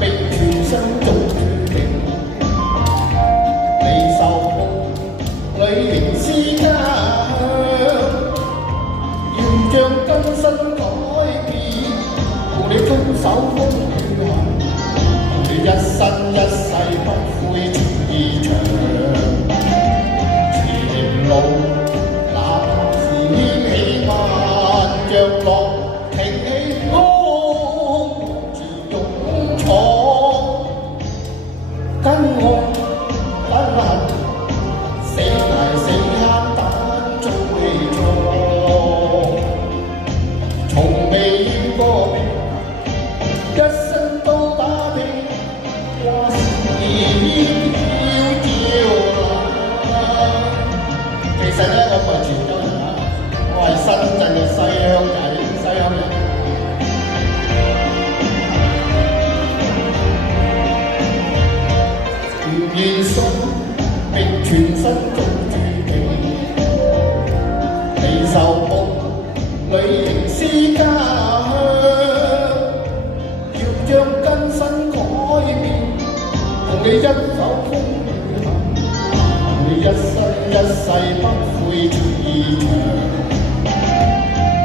並全身做決定，離愁夢裏仍思家鄉，要將根身改變，同你分手風雨行，同你一生一世不悔情意長。前路哪怕是掀起萬丈浪，挺起胸自勇闖，跟愛跟恨，死捱死慳膽做戲錯，從未怨過命，一生都打拼，話是要照啦。其實咧，我唔係潮州人啊，我係深圳嘅西鄉仔，西鄉人。願意信並全身做註定，離愁夢裏仍思家鄉，要將根身改變，同你一手風雨行，同你一生一世不悔情意長。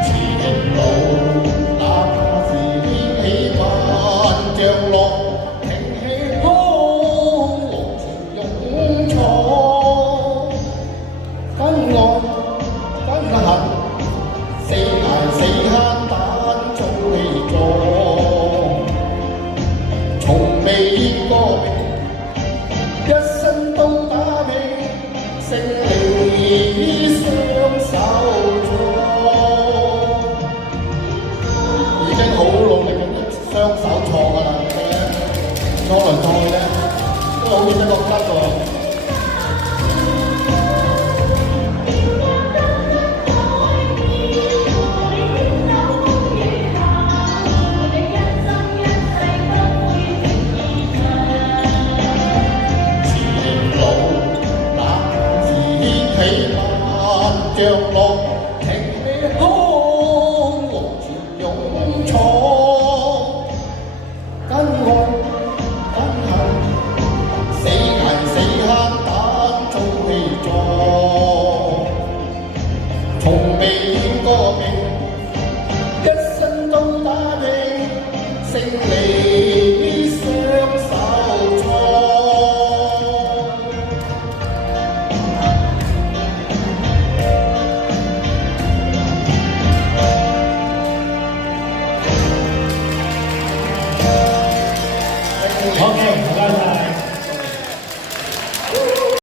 前路哪怕是掀起萬丈浪，挺起胸往前勇闖，跟愛跟恨，死捱死慳膽做戲狀，從未怨過命，一生都打拼，勝利雙手創。已經好努力咁雙手創㗎啦，錯來錯去咧，都好似得個吉喎。像浪挺起胸往前勇闖，跟愛跟恨，死捱死慳膽做戲狀，從未怨過命，一生都打拼，勝利